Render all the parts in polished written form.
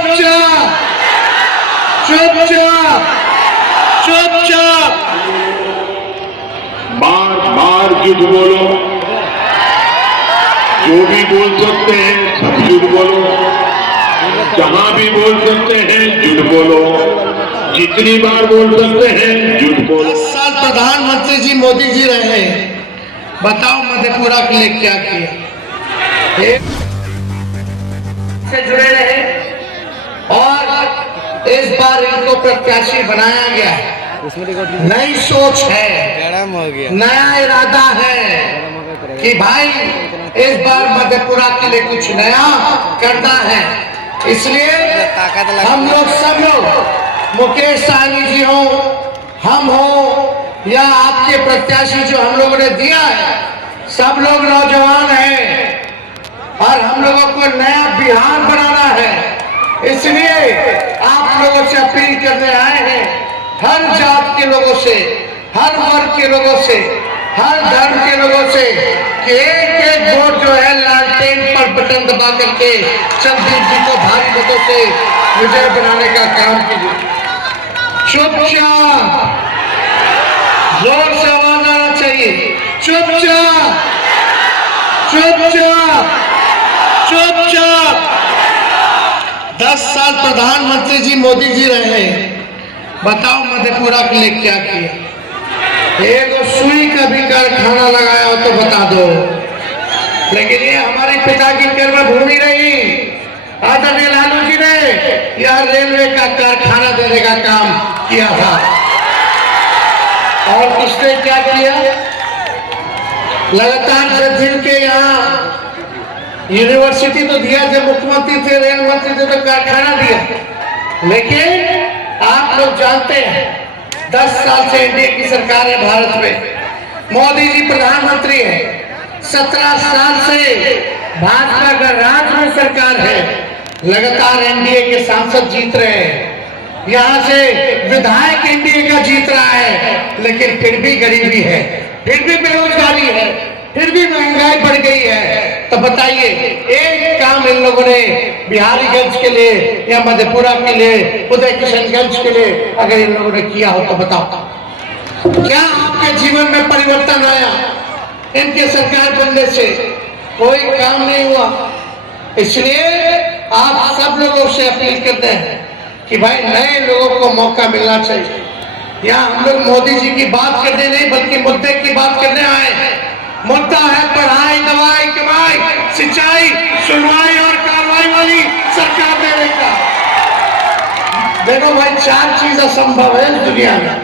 चुपचाप चुपचाप चुपचाप। बार बार झूठ बोलो, जो भी बोल सकते हैं सब झूठ बोलो, जहां भी बोल सकते हैं झूठ बोलो, जितनी बार बोल सकते हैं झूठ बोलो। 10 साल प्रधानमंत्री जी मोदी जी रहे, बताओ मधेपुरा के लिए क्या किया। एक से जुड़े रहे और इस बार इनको प्रत्याशी बनाया गया है। नई सोच है, नया इरादा है कि भाई इस बार मधेपुरा के लिए कुछ नया करना है। इसलिए हम लोग सब लोग, मुकेश सहनी जी हो, हम हो या आपके प्रत्याशी जो हम लोगों ने दिया है, सब लोग नौजवान हैं और हम लोगों को नया बिहार बनाना है। इसलिए आप लोगों से अपील करने आए हैं, हर जात के लोगों से, हर वर्ग के लोगों से, हर धर्म के लोगों से कि एक एक वोट जो है लालटेन पर बटन दबा करके संदीप जी को भारी मतों से विजय बनाने का काम कीजिए। चुपचाप, जोर से आवाज आना चाहिए। चुपचाप चुपचाप चुपचाप। 10 साल प्रधानमंत्री जी मोदी जी रहे, बताओ मधेपुरा के लिए क्या किया। एक सुई का भी कारखाना लगाया हो तो बता दो। लेकिन ये हमारे पिता की कर्मभूमि रही, आदरणीय लालू जी ने यह रेलवे का कारखाना देने का काम किया था। और किसने क्या किया, लगातार जदयू के यहाँ यूनिवर्सिटी तो दिया, जब मुख्यमंत्री थे, रेल मंत्री थे तो कारखाना दिया। लेकिन आप लोग जानते हैं 10 साल से एनडीए की सरकार है भारत में, मोदी जी प्रधानमंत्री है, 17 साल से भाजपा का राज में सरकार है, लगातार एनडीए के सांसद जीत रहे हैं, यहाँ से विधायक एनडीए का जीत रहा है। लेकिन फिर भी गरीबी है, फिर भी बेरोजगारी है, फिर भी महंगाई बढ़ गई है। तो बताइए, एक काम इन लोगों ने बिहारीगंज के लिए या मधेपुरा के लिए, उदय किशनगंज के लिए अगर इन लोगों ने किया हो तो बताओ, क्या आपके जीवन में परिवर्तन आया? इनके सरकार बनने से कोई काम नहीं हुआ। इसलिए आप सब लोगों से अपील करते हैं कि भाई नए लोगों को मौका मिलना चाहिए। यहाँ हम लोग मोदी जी की बात करने नहीं बल्कि मुद्दे की बात करने आए हैं। मुद्दा है पढ़ाई, दवाई, कमाई, सिंचाई, सुनवाई और कार्रवाई वाली सरकार देने का। देखो भाई, 4 चीज असंभव है इस दुनिया में।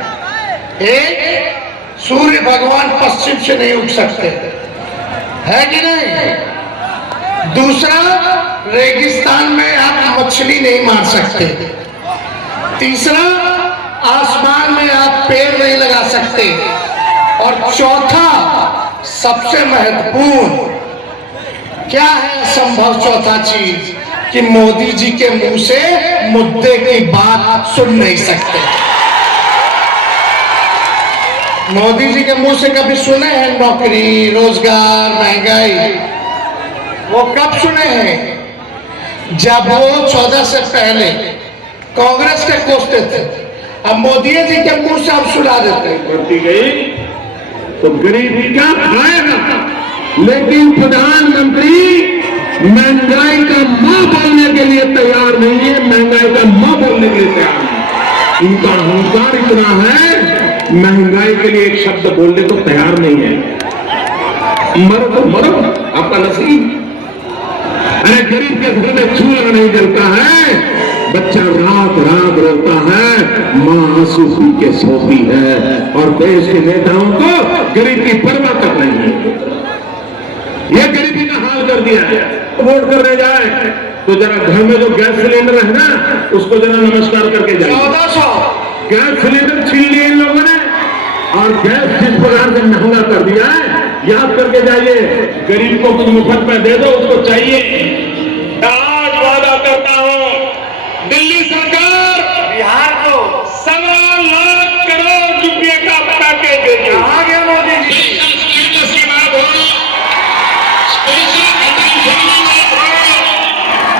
एक, सूर्य भगवान पश्चिम से नहीं उग सकते, है कि नहीं? दूसरा, रेगिस्तान में आप मछली नहीं मार सकते। तीसरा, आसमान में आप पेड़ नहीं लगा सकते। और चौथा, सबसे महत्वपूर्ण क्या है असंभव चौथा चीज, कि मोदी जी के मुंह से मुद्दे की बात सुन नहीं सकते। मोदी जी के मुंह से कभी सुने हैं नौकरी, रोजगार, महंगाई? वो कब सुने हैं? जब वो 14 से पहले कांग्रेस के कोसते थे। अब मोदी जी के मुंह से अब सुना देते हैं। बढ़ती गई तो गरीब क्या खाएगा? लेकिन प्रधानमंत्री महंगाई का मां बोलने के लिए तैयार नहीं है, महंगाई का मां बोलने के लिए तैयार नहीं। इनका अहंकार इतना है, महंगाई के लिए एक शब्द बोलने को तैयार नहीं है। मरो तो मरो, आपका नसीब। अरे गरीब के घर में चूल्हा नहीं जलता है, बच्चा रात रात रोता है, मां आंसू पी के सोती है, और देश के नेताओं को गरीब की परवाह तक नहीं है। ये गरीबी का हाल कर दिया है। वोट करने जाए तो जरा घर में जो गैस सिलेंडर है ना, उसको जरा नमस्कार करके जाए। 1400 गैस सिलेंडर छीन लिए इन लोगों ने, और गैस जिस प्रकार से महंगा कर दिया है, याद करके जाइए। गरीब को कुछ मुफ्त में दे दो, उसको चाहिए। आज वादा करता हूं, दिल्ली सरकार बिहार को 1.25 लाख करोड़ रुपए का पैकेज देगी। आ गया मोदी जी। की बात हो, स्पेशल अटेंशन की बात हो,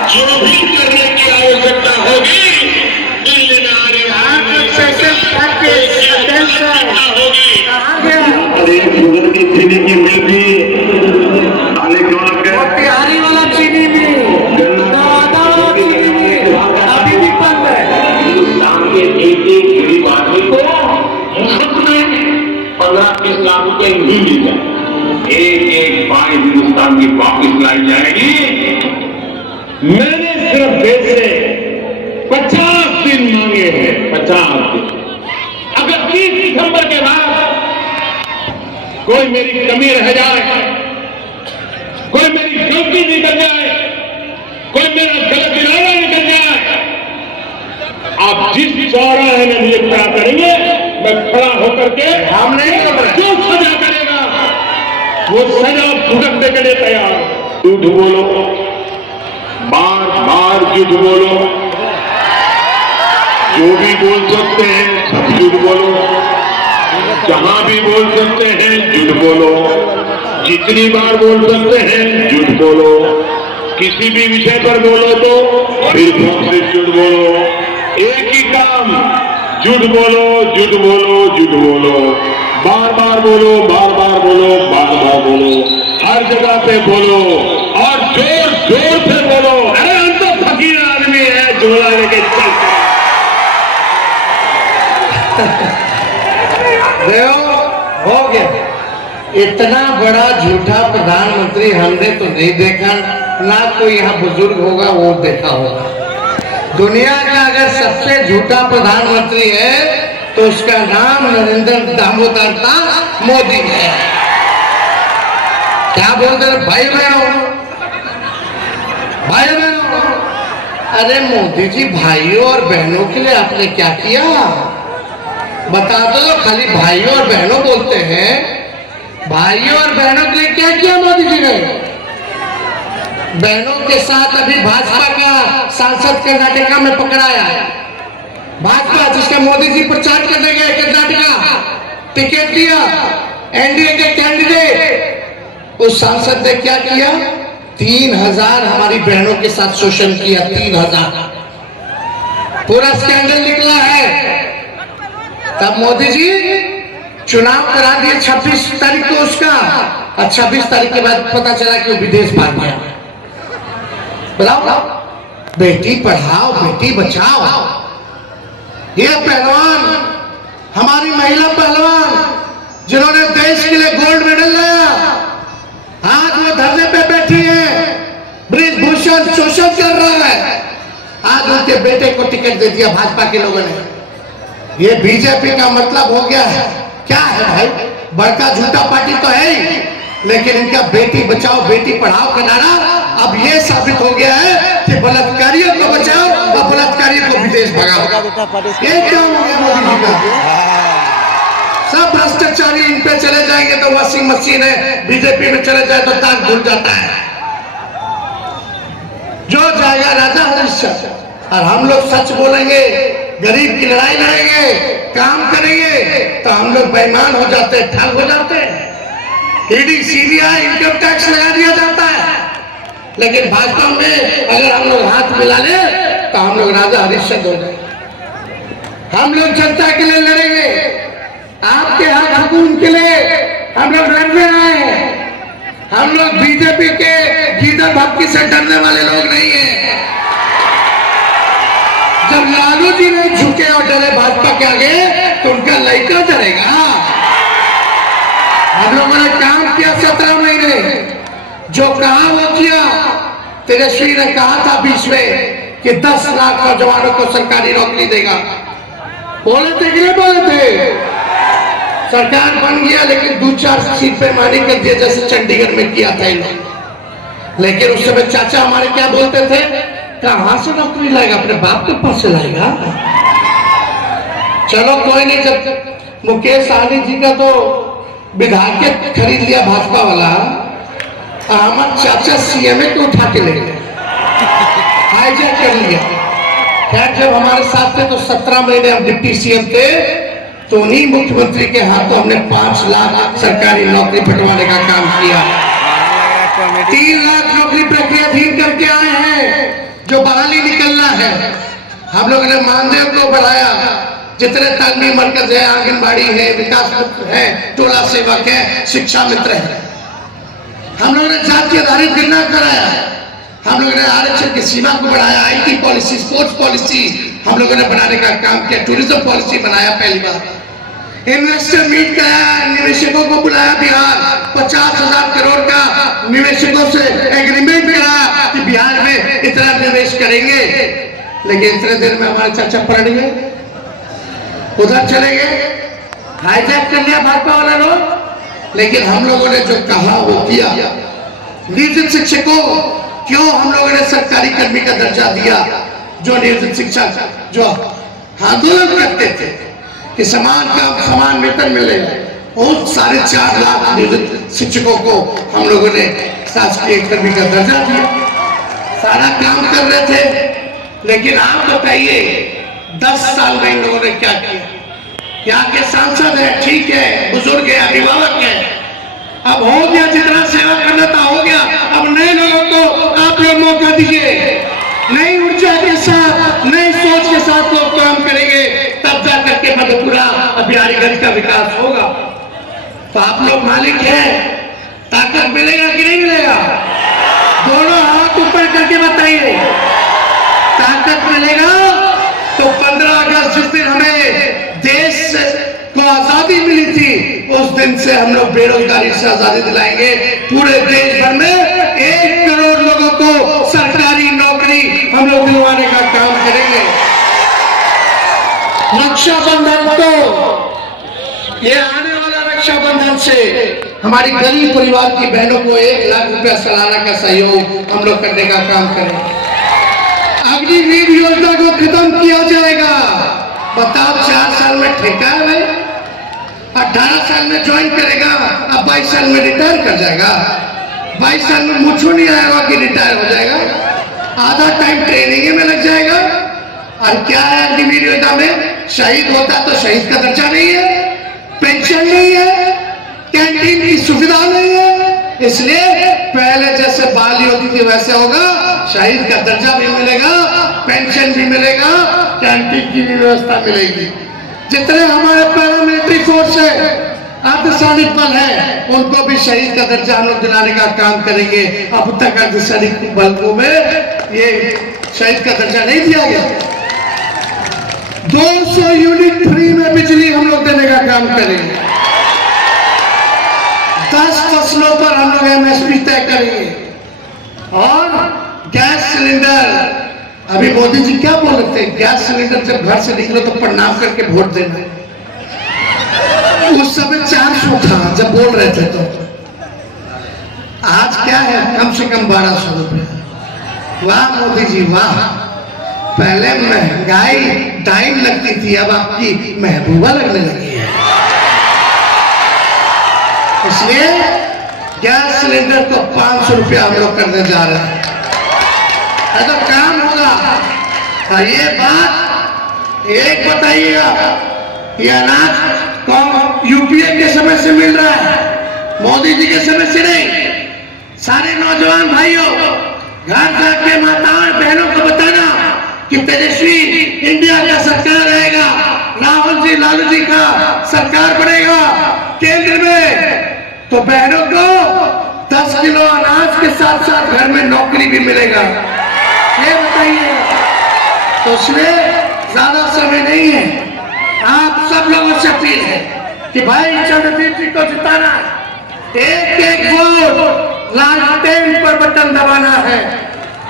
जो भी करने की आवश्यकता होगी, दिल्ली में आने वाले होगी। अरे शुगर की चीनी की मिल भी अरे क्यों लग गए? मोतिहारी वाला चीनी भी, चीनी भी अभी भी बंद है। हिंदुस्तान के एक एक गरीब आदमी को मुफ्त में 15-20 लाख रुपए नहीं मिल जाए, एक एक पाई हिंदुस्तान की वापिस लाई जाएगी। मैंने सिर्फ देश से 50 दिन मांगे हैं, 50 दिन। अगर 30 दिसंबर के बाद कोई मेरी कमी रह जाए, कोई मेरी गलती निकल जाए, कोई मेरा गलत इरादा निकल जाए, आप जिस चौराहे में मुझे खड़ा करेंगे, मैं खड़ा होकर के हम नहीं कर रहे। जो सजा करेगा वो सजा भुगतने के लिए तैयार हूं। झूठ बोलो, बार बार झूठ बोलो, जो भी बोल सकते हैं सब झूठ बोलो, जहां भी बोल सकते हैं झूठ बोलो, जितनी बार बोल सकते हैं झूठ बोलो, किसी भी विषय पर बोलो तो फिर से झूठ बोलो, एक ही काम, झूठ बोलो, झूठ बोलो, झूठ बोलो, बार बार बोलो, बार बार बोलो, बार बार बोलो, हर जगह पे बोलो और जोर जोर से बोलो। अरे हम तो फकीर आदमी है, झोला लेके चलते हैं। हो गया। इतना बड़ा झूठा प्रधानमंत्री हमने तो नहीं देखा, ना कोई यहाँ बुजुर्ग होगा वो देखा होगा। दुनिया का अगर सबसे झूठा प्रधानमंत्री है तो उसका नाम नरेंद्र दामोदर दास मोदी है। क्या बोलते हैं भाई बहनों, भाई बहनों? अरे मोदी जी, भाइयों और बहनों के लिए आपने क्या किया बता दो। खाली भाइयों और बहनों बोलते हैं, भाइयों और बहनों के लिए क्या किया मोदी जी ने? बहनों के साथ अभी भाजपा का सांसद कर्नाटका में पकड़ाया, भाजपा जिसका मोदी जी प्रचार करने गए कर्नाटका, टिकट दिया एनडीए के कैंडिडेट, उस सांसद ने क्या किया? 3000 हमारी बहनों के साथ शोषण किया, 3000। पूरा स्कैंडल निकला है। तब मोदी जी चुनाव करा दिए 26 तारीख को उसका, और 26 तारीख के बाद पता चला कि वो विदेश भाग गया। बताओ, बेटी पढ़ाओ बेटी बचाओ, ये पहलवान, हमारी महिला पहलवान जिन्होंने देश के लिए गोल्ड मेडल लाया, आज वो धरने पे बैठी है, ब्रिजभूषण शोषण कर रहा है, आज उनके बेटे को टिकट दे दिया भाजपा के लोगों ने। ये बीजेपी का मतलब हो गया है क्या है भाई? बड़का झूठा पार्टी तो है ही, लेकिन इनका बेटी बचाओ बेटी पढ़ाओ का नारा अब ये साबित हो गया है कि बलात्कारियों को बचाओ और बलात्कारियों को विदेश भगाओ। ये क्यों हो गया मोदी जी का? सब भ्रष्टाचारी इन पे चले जाएंगे तो वॉशिंग मशीन है, बीजेपी में चले जाए तो ताक धुल जाता है। जो जाएगा राजा हरिश्चंद्र। और हम लोग सच बोलेंगे, गरीब की लड़ाई लड़ेंगे, काम करेंगे तो हम लोग बेईमान हो जाते हैं, ठग हो जाते हैं। ईडी सीबीआई इनकम टैक्स लगा दिया जाता है, लेकिन भाजपा में अगर हम लोग हाथ मिला ले तो हम लोग राजा हरिश्चंद्र हो गए। हम लोग जनता के लिए लड़ेंगे, आपके हक हकूक के लिए हम लोग लड़ने आए हैं। हम लोग बीजेपी के गीदड़ भक्ति से डरने वाले लोग नहीं हैं। जब लालू जी नहीं झुके और डरे भाजपा के आगे तो उनका लड़का डरेगा। हम लोगों ने काम किया 17 महीने, जो कहा वो किया। तेजस्वी ने कहा था बीच में कि 10 लाख नौजवानों को सरकारी नौकरी देगा, बोले थे कि नहीं बोले थे? सरकार बन गया, लेकिन 2-4 सीट पे मानी कर दिया, जैसे चंडीगढ़ में किया था इन लोग। लेकिन उस समय चाचा हमारे क्या बोलते थे? कहां से नौकरी लाएगा, अपने बाप के पास से लाएगा। चलो कोई नहीं, जब मुकेश सहनी जी का तो विधायक खरीद लिया भाजपा वाला, हमारे चाचा सीएमए को उठा के ले गए, हाईजैक कर लिया। खैर जब हमारे साथ थे तो 17 महीने हम डिप्टी सीएम थे, तो उन्हीं मुख्यमंत्री के हाथों हमने 5 लाख सरकारी नौकरी बंटवाने का काम किया। 3 लाख नौकरी प्रक्रियाधीन करके आए हैं, जो बहाली निकलना है। हम लोगों ने मानदेय को बढ़ाया, जितने तालीमी मरकज है, आंगनबाड़ी है, विकास मित्र है, टोला सेवक है, शिक्षा मित्र है। हम लोगों ने जाति आधारित गणना कराया, हम लोगों ने आरक्षण की सीमा को बढ़ाया, आईटी पॉलिसी, स्पोर्ट्स पॉलिसी हम लोगों ने बनाने का काम किया, टूरिज्म पॉलिसी बनाया, पहली बार इन्वेस्टर मीट कराया, निवेशकों को बुलाया, बिहार 50,000 करोड़ का निवेशकों से एग्रीमेंट कराया कि बिहार में इतना निवेश करेंगे। लेकिन इतने देर में हमारे चाचा पलट गए, उधर चले गए, हाईजैक कर लिया भाजपा वाला लोग। लेकिन हम लोगों ने जो कहा वो किया। नियोजित शिक्षकों क्यों हम लोगों ने सरकारी कर्मी का दर्जा दिया? जो नियोजित शिक्षक जो आंदोलन करते थे कि समान काम समान वेतन मिले, बहुत सारे 4 लाख नियोजित शिक्षकों को हम लोगों ने शासकीय कर्मी का दर्जा दिया, सारा काम कर रहे थे। लेकिन आप बताइए 10 साल में इन लोगों ने क्या किया? यहाँ के सांसद है, ठीक है, बुजुर्ग है, अभिभावक है, अब हो गया, जितना सेवा करना था हो गया। अब नए लोगों को आप लोग मौका दीजिए, नई ऊर्जा के साथ, नई सोच के साथ लोग काम करेंगे, तब जाकर के मधेपुरा और बिहारीगंज का विकास होगा। तो आप लोग मालिक हैं, ताकत मिलेगा कि नहीं मिलेगा? दोनों हाथ ऊपर करके बताइए, ताकत मिलेगा तो 15 अगस्त जिस दिन हमें देश को आजादी मिली थी, उस दिन से हम लोग बेरोजगारी से आजादी दिलाएंगे। पूरे देश भर में 1 करोड़ लोगों को सरकारी नौकरी हम लोग दिलवाने का काम करेंगे। रक्षाबंधन को, ये आने वाला रक्षाबंधन से हमारी गरीब परिवार की बहनों को 1 लाख रुपया सालाना का सहयोग हम लोग करने का काम करेंगे। अग्निवीर योजना को खत्म किया जाएगा। बताओ 4 साल में ठेका है भाई, 18 साल में ज्वाइन करेगा, अब 22 साल में रिटायर कर जाएगा, 22 साल में मुझको नहीं आएगा कि रिटायर हो जाएगा, आधा टाइम ट्रेनिंग में लग जाएगा। और क्या है अग्निवीर योजना में? शहीद होता तो शहीद का दर्जा नहीं है, पेंशन नहीं है, कैंटीन की सुविधा नहीं है। इसलिए पहले जैसे बहाली होती थी वैसे होगा, शहीद का दर्जा भी मिलेगा, पेंशन भी मिलेगा, कैंटीन की भी व्यवस्था मिलेगी। जितने हमारे पैरामिलिट्री फोर्स है, अर्धसैनिक बल है, उनको भी शहीद का दर्जा हम लोग दिलाने का काम करेंगे। अब तक अर्धसैनिक बल को में ये शहीद का दर्जा नहीं दिया गया। 200 यूनिट फ्री में बिजली हम लोग देने का काम करेंगे। 10 फसलों पर हम लोग MSP तय करेंगे। और गैस सिलेंडर, अभी मोदी जी क्या बोल रहे थे, गैस सिलेंडर जब घर से निकलो तो प्रणाम करके वोट देना। उस समय 400 था जब बोल रहे थे, तो आज क्या है? कम से कम 1200 रुपया। वाह मोदी जी वाह, पहले महंगाई टाइम लगती थी, अब आपकी महबूबा लगने लगी है। इसलिए गैस सिलेंडर को 500 रुपया हम लोग करने जा रहे हैं, तो काम होगा। ये बात एक बताइएगा, ये अनाज कौन यूपीए के समय से मिल रहा है, मोदी जी के समय से नहीं। सारे नौजवान भाइयों, घर जाके माताओं बहनों को बताना कि तेजस्वी इंडिया का सरकार रहेगा, राहुल जी लालू जी का सरकार बनेगा केंद्र में, तो बहनों को 10 किलो अनाज के साथ साथ घर में नौकरी भी मिलेगा। ये बताइए। तो इसलिए ज्यादा समय नहीं है, आप सब लोगों से अपील है कि भाई चंद्रदीप जी को जिताना, एक वोट लालटेन पर बटन दबाना है।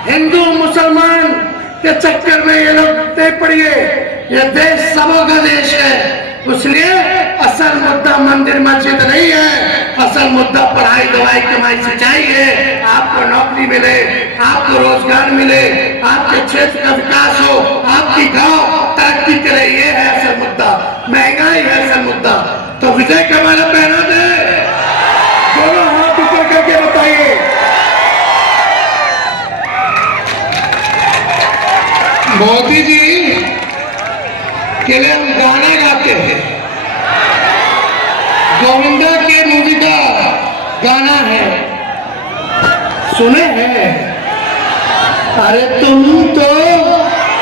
हिंदू मुसलमान के चक्कर में ये लोग तय पड़िए, ये देश सबों का देश है। इसलिए असल मुद्दा मंदिर मस्जिद नहीं है, असल मुद्दा पढ़ाई दवाई कमाई सिंचाई है। आपको नौकरी मिले, आपको रोजगार मिले, आपके क्षेत्र का विकास हो, आपकी गांव तरक्की करे, ये है असल मुद्दा। महंगाई है असल मुद्दा। तो विजय का माला पहना दे, दोनों हाथ ऊपर करके बताइए। मोदी जी के लिए हम गाना गाते हैं, गोविंदा के मूवी का गाना है, सुने हैं? अरे तुम तो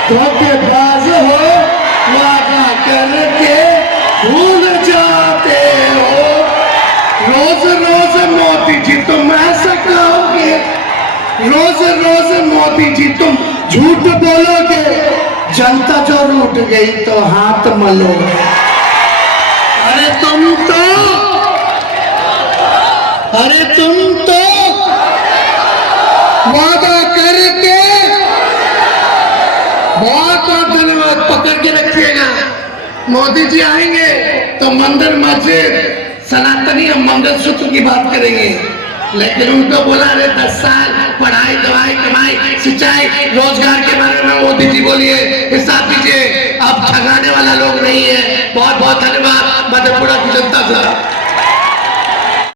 धोखेबाज हो, वादा करके भूल जाते हो। रोज रोज मोदी जी तुम ऐसा कहोगे, रोज रोज मोदी जी तुम झूठ बोलोगे, जनता जो रूठ गई तो हाथ मलोगे। अरे तुम तो वादा करके, बहुत बहुत धन्यवाद, पकड़ के रखिएगा। मोदी जी आएंगे तो मंदिर मस्जिद सनातनी और मंगलसूत्र की बात करेंगे, लेकिन उनको बोला रे 10 साल पढ़ाई दवाई कमाई सिंचाई रोजगार के बारे में मोदी जी बोलिए, हिसाब दीजिए। अब ठगाने वाला लोग नहीं है। बहुत बहुत धन्यवाद मधेपुरा की जनता से।